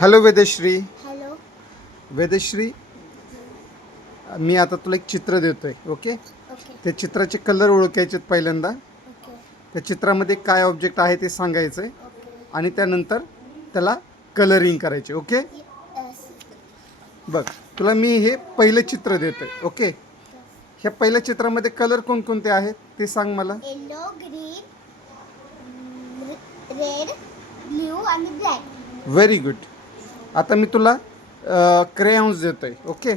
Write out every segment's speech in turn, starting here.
Hello Vedashree. Hello. Vedashree, मी आता तुला एक चित्र देतोय. ओके. ओके. त्या चित्राचे कलर ओळखायचे पहिल्यांदा. ओके. त्या चित्रामध्ये काय ऑब्जेक्ट आहे ते सांगायचं आहे ओके. आणि त्यानंतर त्याला कलरिंग करायचे. ओके. यस. बघ, तुला मी हे पहिलं चित्र देतोय. ओके. ह्या पहिल्या चित्रामध्ये कलर कोणकोणते आहेत ते सांग मला. येलो, ग्रीन, रेड, ब्ल्यू आणि ब्लॅक. Very good. आता मी तुला क्रेयॉन्स देतोय. ओके.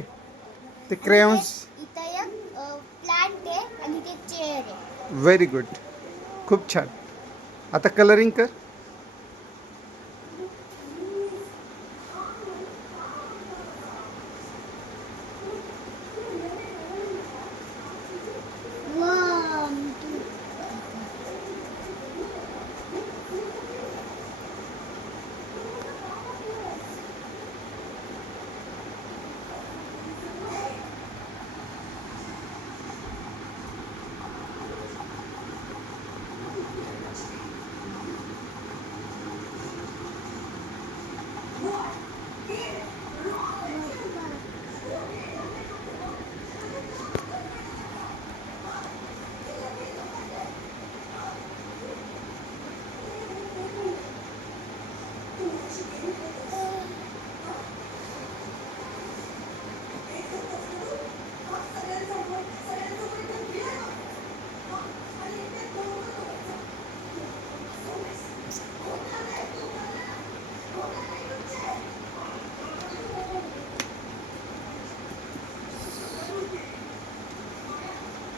ते क्रेयॉन्स. इथं एक प्लांट आहे आणि ते चेअर आहे. Very good. खूप छान. आता कलरिंग कर. One, two.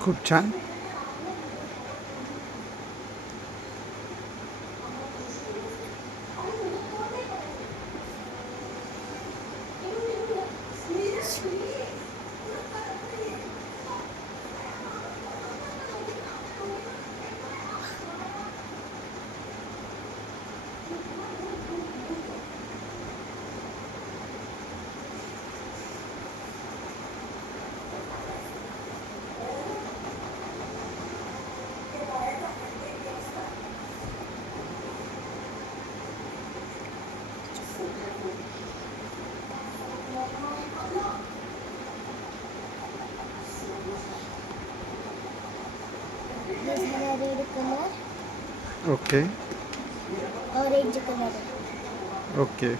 खूप छान. हे झाला red colour. Okay. Orange colour आहे. ओके.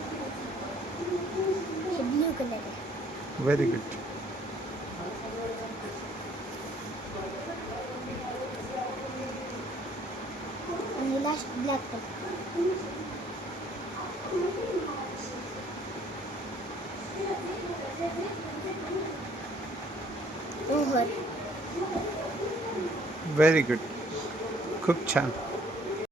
हे ब्ल्यू कलर आहे. Very good. आणि last black colour. Over. Very good. खूप छान.